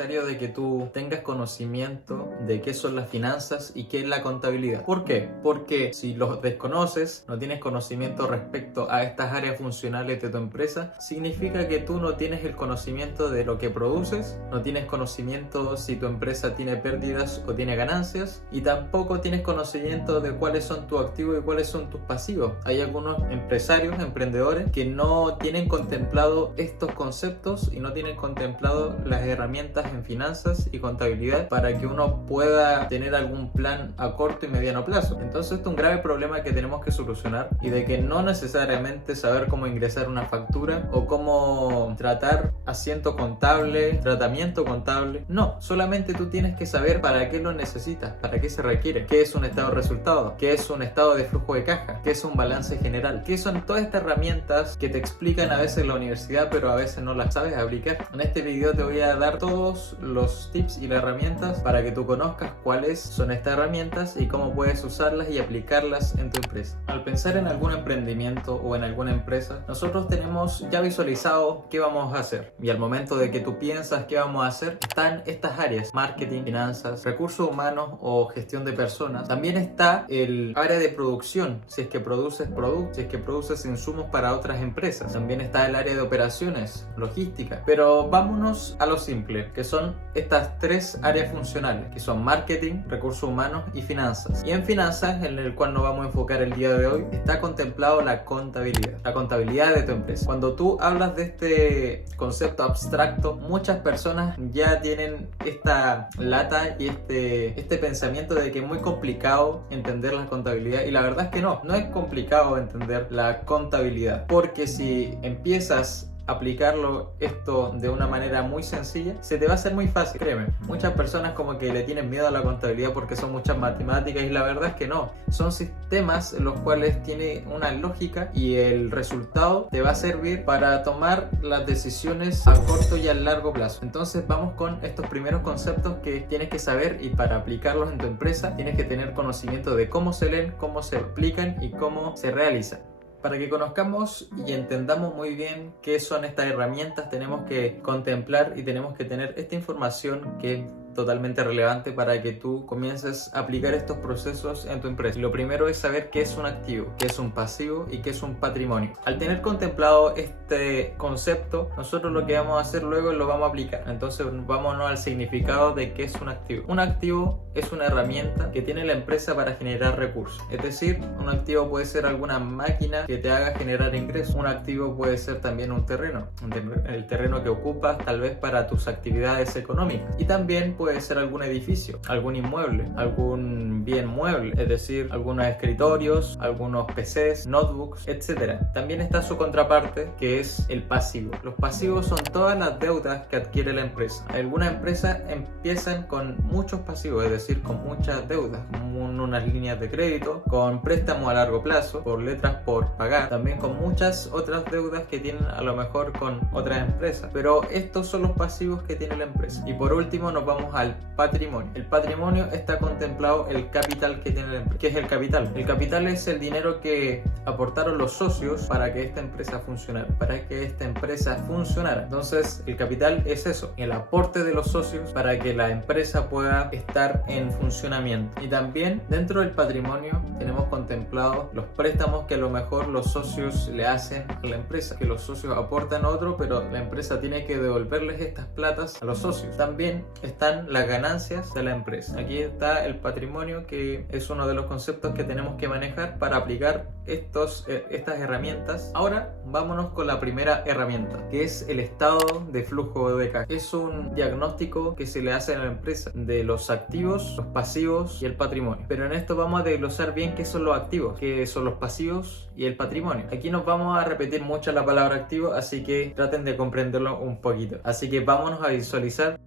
necesario de que tú tengas conocimiento de qué son las finanzas y qué es la contabilidad. ¿Por qué? Porque si los desconoces, no tienes conocimiento respecto a estas áreas funcionales de tu empresa, significa que tú no tienes el conocimiento de lo que produces, no tienes conocimiento si tu empresa tiene pérdidas o tiene ganancias, y tampoco tienes conocimiento de cuáles son tus activos y cuáles son tus pasivos. Hay algunos empresarios, emprendedores, que no tienen contemplado estos conceptos y no tienen contemplado las herramientas en finanzas y contabilidad para que uno pueda tener algún plan a corto y mediano plazo. Entonces esto es un grave problema que tenemos que solucionar, y de que no necesariamente saber cómo ingresar una factura o cómo tratar asiento contable, tratamiento contable. No, solamente tú tienes que saber para qué lo necesitas, para qué se requiere, qué es un estado de resultados, qué es un estado de flujo de caja, qué es un balance general, qué son todas estas herramientas que te explican a veces en la universidad pero a veces no las sabes aplicar. En este video te voy a dar todos los tips y las herramientas para que tú conozcas cuáles son estas herramientas y cómo puedes usarlas y aplicarlas en tu empresa. Al pensar en algún emprendimiento o en alguna empresa, nosotros tenemos ya visualizado qué vamos a hacer, y al momento de que tú piensas qué vvamos a hacer, están estas áreas: marketing, finanzas, recursos humanos o gestión de personas. También está el área de producción, si es que produces productos, si es que produces insumos para otras empresas. También está el área de operaciones, logística. Pero vámonos a lo simple, que son estas tres áreas funcionales, que son marketing, recursos humanos y finanzas. Y en finanzas, en el cual nos vamos a enfocar el día de hoy, está contemplado la contabilidad de tu empresa. Cuando tú hablas de este concepto abstracto, muchas personas ya tienen esta lata y este pensamiento de que es muy complicado entender la contabilidad, y la verdad es que no es complicado entender la contabilidad, porque si empiezas aplicarlo esto de una manera muy sencilla, se te va a hacer muy fácil, créeme. Muchas personas como que le tienen miedo a la contabilidad porque son muchas matemáticas, y la verdad es que no, son sistemas en los cuales tiene una lógica y el resultado te va a servir para tomar las decisiones a corto y a largo plazo. Entonces vamos con estos primeros conceptos que tienes que saber, y para aplicarlos en tu empresa tienes que tener conocimiento de cómo se leen, cómo se aplican y cómo se realizan. Para que conozcamos y entendamos muy bien qué son estas herramientas, tenemos que contemplar y tenemos que tener esta información que es totalmente relevante para que tú comiences a aplicar estos procesos en tu empresa. Y lo primero es saber qué es un activo, qué es un pasivo y qué es un patrimonio. Al tener contemplado este concepto, nosotros lo que vamos a hacer luego lo vamos a aplicar. Entonces vámonos al significado de qué es un activo. Un activo es una herramienta que tiene la empresa para generar recursos. Es decir, un activo puede ser alguna máquina que te haga generar ingresos. Un activo puede ser también un terreno, el terreno que ocupas tal vez para tus actividades económicas. Y también puede ser algún edificio, algún inmueble, algún bien mueble, es decir, algunos escritorios, algunos PCs, notebooks, etc. También está su contraparte, que es el pasivo. Los pasivos son todas las deudas que adquiere la empresa. Algunas empresas empiezan con muchos pasivos, es decir, con muchas deudas, con unas líneas de crédito, con préstamos a largo plazo, por letras por pagar, también con muchas otras deudas que tienen a lo mejor con otras empresas. Pero estos son los pasivos que tiene la empresa. Y por último nos vamos al patrimonio. El patrimonio está contemplado el capital que tiene la empresa. ¿Qué es el capital? El capital es el dinero que aportaron los socios para que esta empresa funcionara, Entonces el capital es eso, el aporte de los socios para que la empresa pueda estar en funcionamiento. Y también dentro del patrimonio tenemos contemplado los préstamos que a lo mejor los socios le hacen a la empresa, que los socios aportan otro, pero la empresa tiene que devolverles estas platas a los socios. También están las ganancias de la empresa. Aquí está el patrimonio, que es uno de los conceptos que tenemos que manejar para aplicar estas herramientas. Ahora vámonos con la primera herramienta, que es el estado de flujo de caja. Es un diagnóstico que se le hace a la empresa de los activos, los pasivos y el patrimonio. Pero en esto vamos a desglosar bien qué son los activos, qué son los pasivos y el patrimonio. Aquí nos vamos a repetir mucho la palabra activo, así que traten de comprenderlo un poquito. Así que vámonos a visualizar.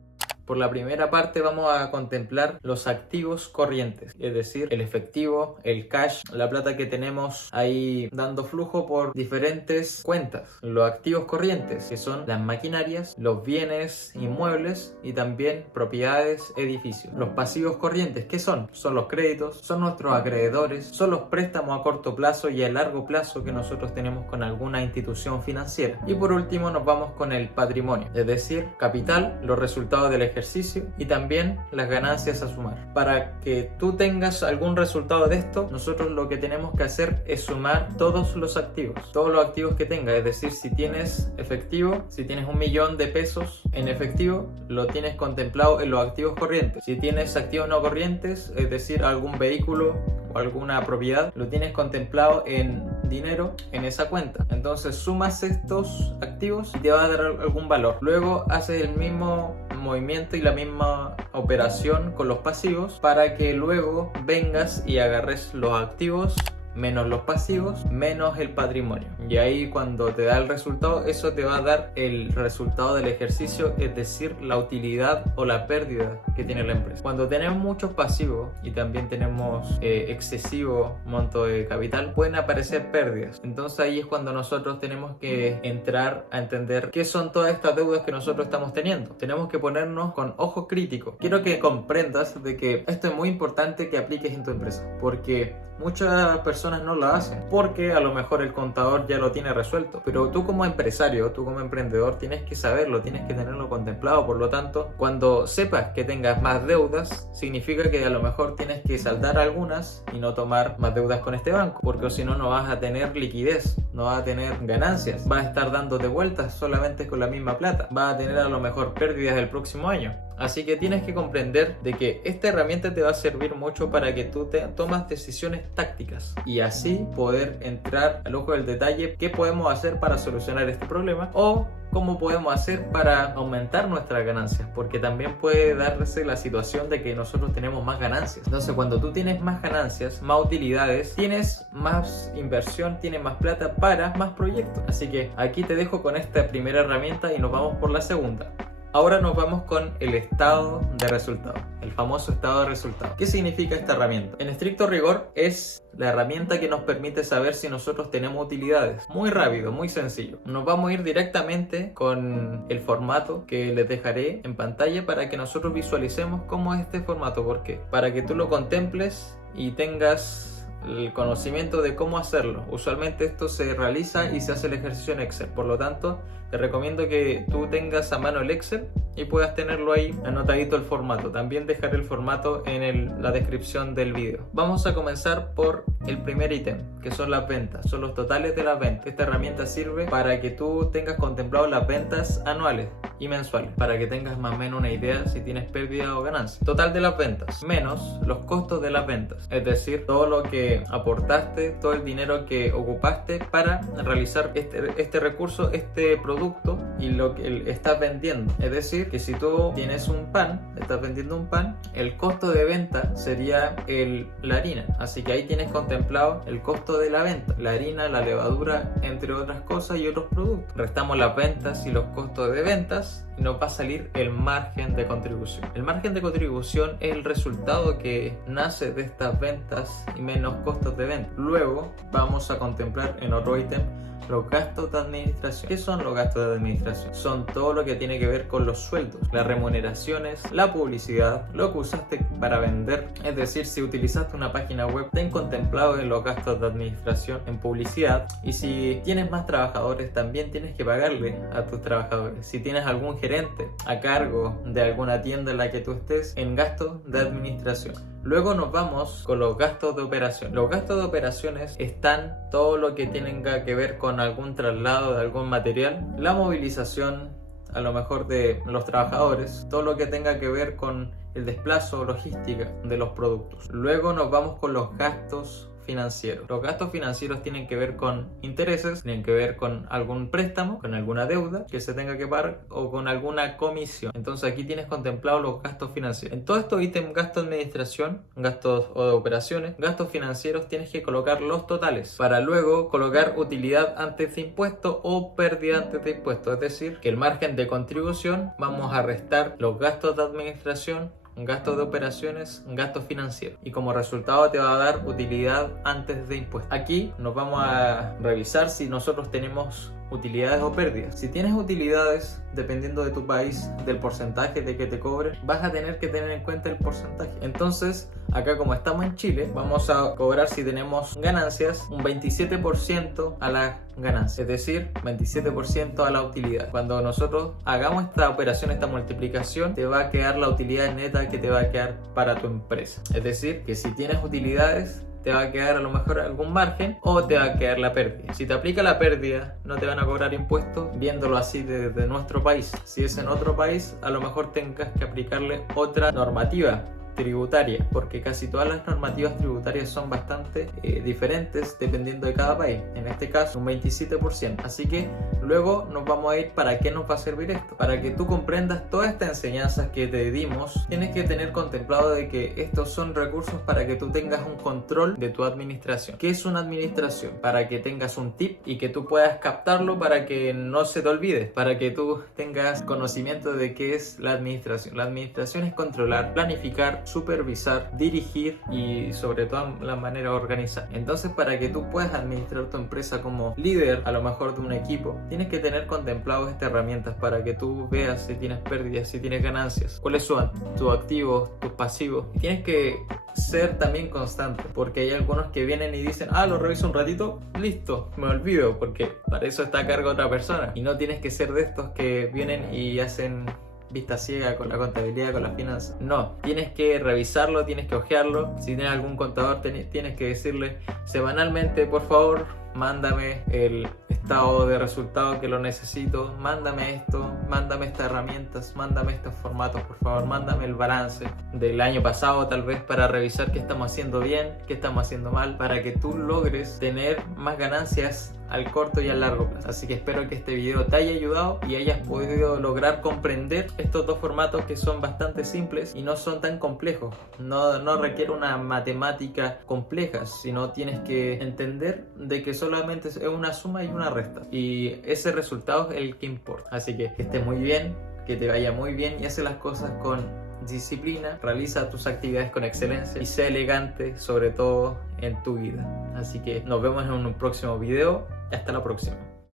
Por la primera parte vamos a contemplar los activos corrientes, es decir, el efectivo, el cash, la plata que tenemos ahí dando flujo por diferentes cuentas. Los activos corrientes, que son las maquinarias, los bienes inmuebles y también propiedades, edificios. Los pasivos corrientes, ¿qué son? Son los créditos, son nuestros acreedores, son los préstamos a corto plazo y a largo plazo que nosotros tenemos con alguna institución financiera. Y por último nos vamos con el patrimonio, es decir, capital, los resultados del ejercicio y también las ganancias a sumar. Para que tú tengas algún resultado de esto, nosotros lo que tenemos que hacer es sumar todos los activos que tengas. Es decir, si tienes efectivo, si tienes 1.000.000 de pesos en efectivo, lo tienes contemplado en los activos corrientes. Si tienes activos no corrientes, es decir, algún vehículo o alguna propiedad, lo tienes contemplado en dinero en esa cuenta. Entonces sumas estos activos y te va a dar algún valor. Luego haces el mismo movimiento y la misma operación con los pasivos para que luego vengas y agarres los activos menos los pasivos, menos el patrimonio. Y ahí cuando te da el resultado, eso te va a dar el resultado del ejercicio, es decir, la utilidad o la pérdida que tiene la empresa. Cuando tenemos muchos pasivos y también tenemos excesivo monto de capital, pueden aparecer pérdidas. Entonces ahí es cuando nosotros tenemos que entrar a entender qué son todas estas deudas que nosotros estamos teniendo. Tenemos que ponernos con ojo crítico. Quiero que comprendas de que esto es muy importante que apliques en tu empresa, porque muchas personas no lo hacen porque a lo mejor el contador ya lo tiene resuelto, pero tú como empresario, tú como emprendedor tienes que saberlo, tienes que tenerlo contemplado. Por lo tanto, cuando sepas que tengas más deudas, significa que a lo mejor tienes que saldar algunas y no tomar más deudas con este banco, porque si no, no vas a tener liquidez, no vas a tener ganancias, vas a estar dándote vueltas solamente con la misma plata, vas a tener a lo mejor pérdidas el próximo año. Así que tienes que comprender de que esta herramienta te va a servir mucho para que tú tomas decisiones tácticas y así poder entrar al ojo del detalle qué podemos hacer para solucionar este problema o cómo podemos hacer para aumentar nuestras ganancias, porque también puede darse la situación de que nosotros tenemos más ganancias. Entonces cuando tú tienes más ganancias, más utilidades, tienes más inversión, tienes más plata para más proyectos. Así que aquí te dejo con esta primera herramienta y nos vamos por la segunda. Ahora nos vamos con el estado de resultado, el famoso estado de resultado. ¿Qué significa esta herramienta? En estricto rigor es la herramienta que nos permite saber si nosotros tenemos utilidades. Muy rápido, muy sencillo. Nos vamos a ir directamente con el formato que les dejaré en pantalla para que nosotros visualicemos cómo es este formato. ¿Por qué? Para que tú lo contemples y tengas el conocimiento de cómo hacerlo. Usualmente esto se realiza y se hace el ejercicio en Excel, por lo tanto te recomiendo que tú tengas a mano el Excel y puedas tenerlo ahí anotadito el formato. También dejaré el formato en la descripción del video. Vamos a comenzar por el primer ítem, que son las ventas, son los totales de las ventas. Esta herramienta sirve para que tú tengas contemplado las ventas anuales y mensuales, para que tengas más o menos una idea si tienes pérdida o ganancia. Total de las ventas menos los costos de las ventas, es decir, todo lo que aportaste, todo el dinero que ocupaste para realizar este recurso, este producto y lo que estás vendiendo. Es decir, que si tú tienes un pan, estás vendiendo un pan, el costo de venta sería la harina. Así que ahí tienes contemplado el costo de la venta, la harina, la levadura, entre otras cosas y otros productos. Restamos las ventas y los costos de ventas y nos va a salir el margen de contribución. El margen de contribución es el resultado que nace de estas ventas y menos costos de venta. Luego vamos a contemplar en otro ítem los gastos de administración. ¿Qué son los gastos de administración? Son todo lo que tiene que ver con los sueldos, las remuneraciones, la publicidad, lo que usaste para vender. Es decir, si utilizaste una página web, ten contemplado en los gastos de administración en publicidad. Y si tienes más trabajadores, también tienes que pagarle a tus trabajadores. Si tienes algún gerente a cargo de alguna tienda en la que tú estés, en gastos de administración. Luego nos vamos con los gastos de operación. Los gastos de operaciones están todo lo que tenga que ver con algún traslado de algún material, la movilización a lo mejor de los trabajadores, todo lo que tenga que ver con el desplazo o logística de los productos. Luego nos vamos con los gastos financieros. Los gastos financieros tienen que ver con intereses, tienen que ver con algún préstamo, con alguna deuda que se tenga que pagar o con alguna comisión. Entonces aquí tienes contemplado los gastos financieros. En todos estos ítems, gastos de administración, gastos o de operaciones, gastos financieros, tienes que colocar los totales para luego colocar utilidad antes de impuesto o pérdida antes de impuesto. Es decir, que el margen de contribución vamos a restar los gastos de administración, gastos de operaciones, gastos financieros, y como resultado te va a dar utilidad antes de impuestos. Aquí nos vamos a revisar si nosotros tenemos utilidades o pérdidas. Si tienes utilidades, dependiendo de tu país, del porcentaje de que te cobren, vas a tener que tener en cuenta el porcentaje. Entonces, acá como estamos en Chile, vamos a cobrar, si tenemos ganancias, un 27% a la ganancia, es decir, 27% a la utilidad. Cuando nosotros hagamos esta operación, esta multiplicación, te va a quedar la utilidad neta que te va a quedar para tu empresa. Es decir, que si tienes utilidades, te va a quedar a lo mejor algún margen o te va a quedar la pérdida. Si te aplica la pérdida, no te van a cobrar impuestos, viéndolo así desde nuestro país. Si es en otro país, a lo mejor tengas que aplicarle otra normativa tributaria, porque casi todas las normativas tributarias son bastante diferentes dependiendo de cada país. En este caso un 27%. Así que luego nos vamos a ir para qué nos va a servir esto. Para que tú comprendas todas estas enseñanzas que te dimos, tienes que tener contemplado de que estos son recursos para que tú tengas un control de tu administración. ¿Qué es una administración? Para que tengas un tip y que tú puedas captarlo para que no se te olvide, para que tú tengas conocimiento de qué es la administración. La administración es controlar, planificar, supervisar, dirigir y sobre todo la manera de organizar. Entonces, para que tú puedas administrar tu empresa como líder, a lo mejor de un equipo, tienes que tener contempladas estas herramientas para que tú veas si tienes pérdidas, si tienes ganancias, cuáles son tus activos, tus pasivos. Y tienes que ser también constante, porque hay algunos que vienen y dicen, lo reviso un ratito, listo, me olvido, porque para eso está a cargo otra persona. Y no tienes que ser de estos que vienen y hacen vista ciega con la contabilidad, con las finanzas. No, tienes que revisarlo, tienes que ojearlo. Si tienes algún contador, tienes que decirle semanalmente, por favor, mándame el estado de resultado que lo necesito, mándame esto, mándame estas herramientas, mándame estos formatos, por favor, mándame el balance del año pasado tal vez para revisar qué estamos haciendo bien, qué estamos haciendo mal, para que tú logres tener más ganancias al corto y al largo plazo. Así que espero que este video te haya ayudado y hayas podido lograr comprender estos dos formatos que son bastante simples y no son tan complejos. No requiere una matemática compleja, sino tienes que entender de que solamente es una suma y una resta, y ese resultado es el que importa. Así que estés muy bien, que te vaya muy bien y haz las cosas con disciplina, realiza tus actividades con excelencia y sé elegante, sobre todo en tu vida. Así que nos vemos en un próximo video. Hasta la próxima.